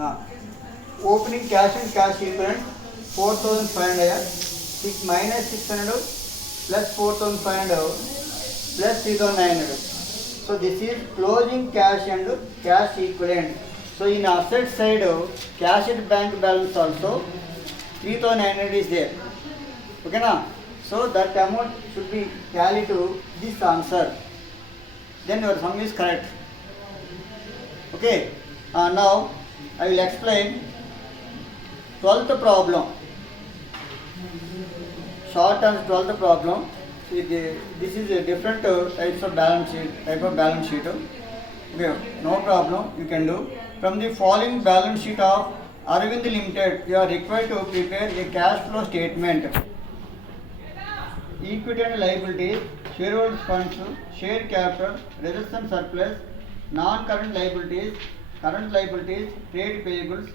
Ah. Opening cash and cash equivalent 4,500 6 minus 600 plus 4,500 plus 3,900. So this is closing cash and cash equivalent. So in asset side, cash and bank balance also 3,900 is there. Okay na? So that amount should be tallied to this answer. Then your sum is correct. Okay. Now I will explain 12th problem. Short and 12th problem. This is a different type of balance sheet. Okay, no problem. You can do. From the following balance sheet of Arvind Limited, you are required to prepare a cash flow statement. Equity and liabilities, shareholders funds, share capital, reserves and surplus, non-current liabilities, current liabilities, trade payables,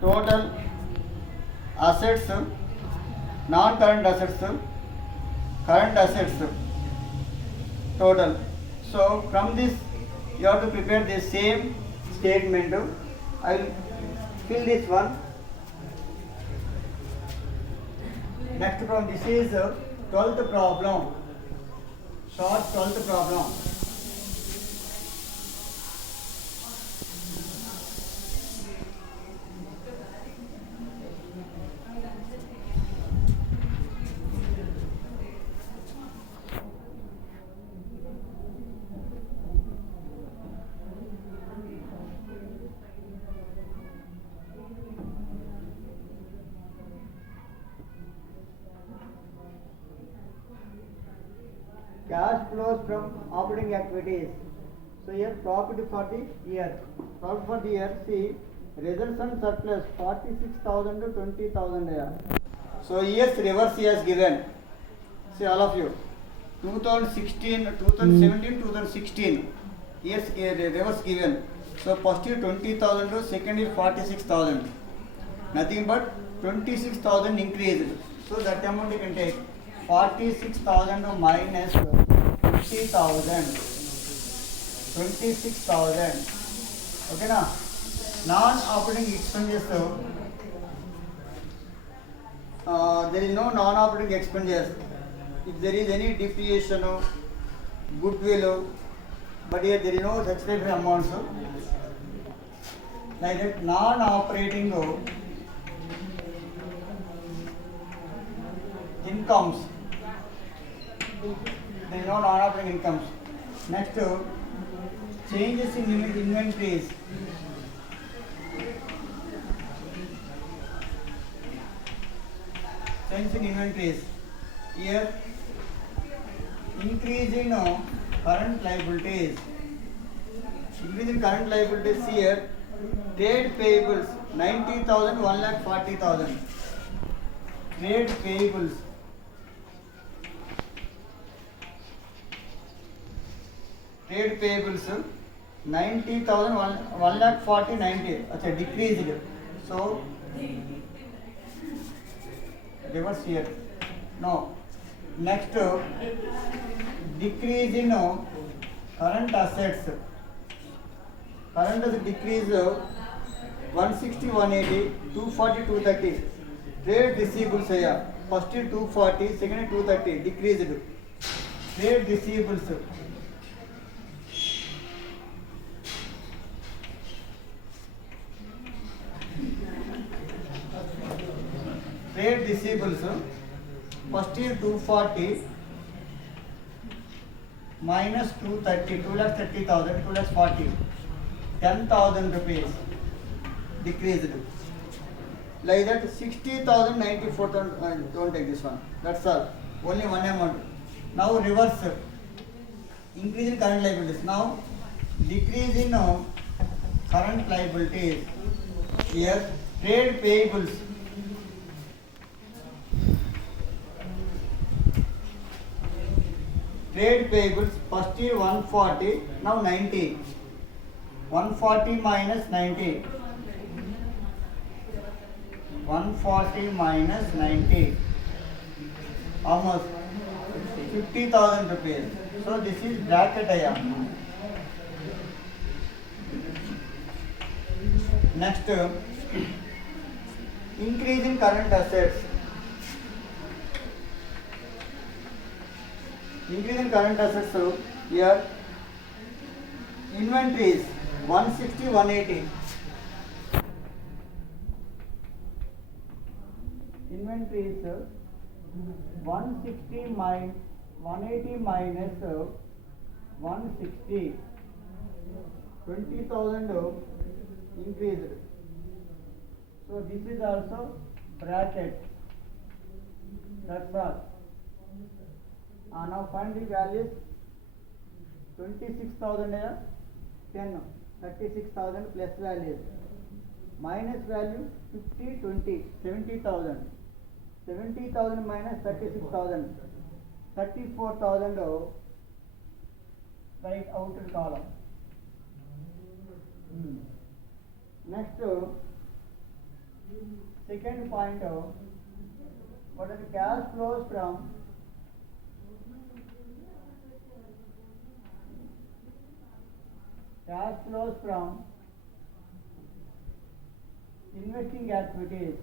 total assets, non-current assets, current assets, total. So from this you have to prepare the same statement. I will fill this one. Next problem, this is 12th problem, short 12th problem. Cash flows from operating activities. So here profit for the year. Profit for the year, see, reserves and surplus 46,000 to 20,000 here. So year's reverse he has given. See all of you. 2016, 2017, 2016. Years reverse given. So first year 20,000 to second year 46,000. Nothing but 26,000 increased. So that amount you can take. 46,000 minus 50,000, 26,000. Okay na? Non-operating expenses. There is no non-operating expenses. If there is any depreciation, goodwill, but here there is no such type of amounts. Like that, non-operating incomes. There is no non-operating incomes. Next, changes in inventories. Change in inventories. Here, increase in current liabilities. Increase in current liabilities here. Trade payables 90,000, 1,40,000. Trade payables. Trade payables 90,000, 1,40,000, 90. Achha, decreased. So reverse here. No. Next, decrease in current assets. Current assets decrease 160, 180, 240, 230. Trade receivables here. First year 240, second year 230. Decreased. Trade receivables. Trade receivables. First year 240 minus 230, 2,30,000, 2,40,000, 10,000 rupees decreased. Like that, 60,000, 94,000. Don't take this one. That's all. Only one amount. Now reverse. Increase in current liabilities. Now decrease in current liabilities. Here trade payables. Trade payables, first year 140, now 90. 140 minus 90. 140 minus 90. Almost 50,000 rupees. So this is bracket item. Next, increase in current assets. Increase in current assets. So here inventories 160, 180. Inventories 160 minus 180 minus 160. 20,000 increased. So this is also bracket. That's all. Now find the values. 26,000 here, 10, 36,000 plus values. Minus value 50, 20, 70,000. 70,000 minus 36,000. 34,000 right outer column. Next, second point, what are the cash flows from investing activities.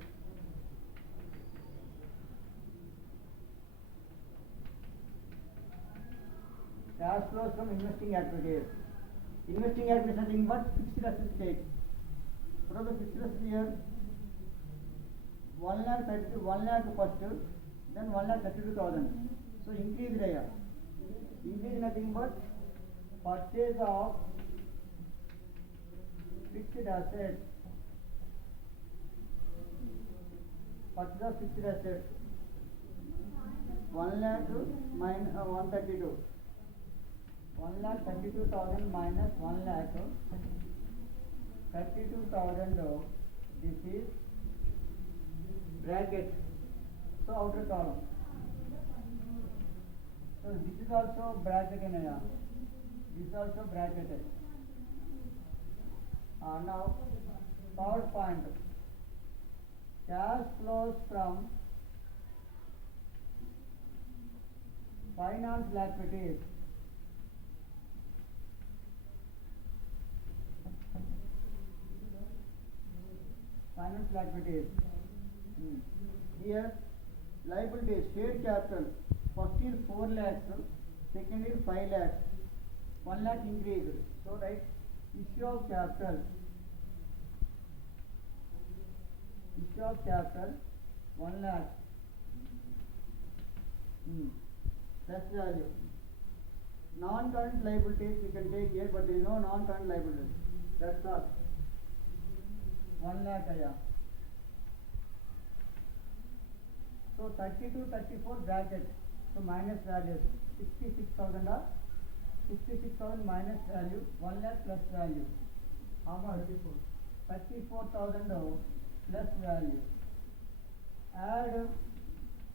Cash flows from investing activities. Investing activities are nothing but fixed assets take. What are the fixed assets here? 1 lakh 32, 1 lakh first, then 1 lakh 32,000. So increase here. Increase nothing but purchase of fixed assets. Purchase of fixed assets. 1 lakh minus 132. 1 lakh 32,000 minus 1 lakh 32,000. This is bracket. So outer column. So this is also bracket in here. This is also bracketed. Now third point. Cash flows from financial activities. Financial activities. Here liabilities, share capital. First is 4 lakhs, second is 5 lakhs. 1 lakh increased. So right, issue of capital. Issue of capital 1 lakh. Plus value. Non-current liabilities we can take here, but there is no non-current liabilities. That's all. 1 lakh aya. So 32, 34 bracket. So minus values. 66,000 are 66,000 minus value. 1 lakh plus value. How much? 34,000 plus value. Add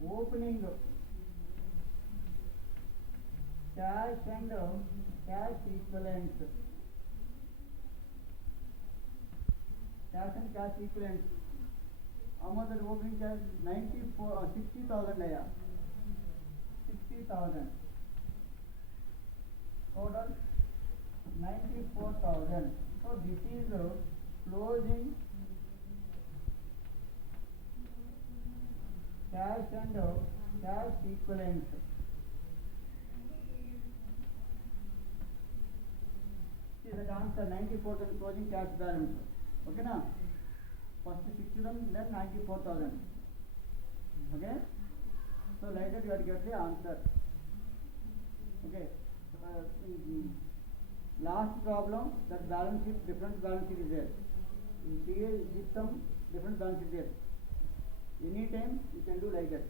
opening cash and cash equivalents. Cash and cash equivalents. How much is opening cash? 60,000 aya. 60,000. Total 94,000. So this is closing cash and cash equivalents. See the answer 94,000 closing cash balance. Okay na? First 60,000, then 94,000. Okay? So like that you have to get the answer. Okay. Last problem, that balance sheet, different balance sheet is there. In PA system, different balance sheet is there. Anytime you can do like that.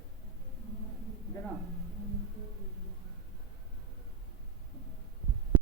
Okay na?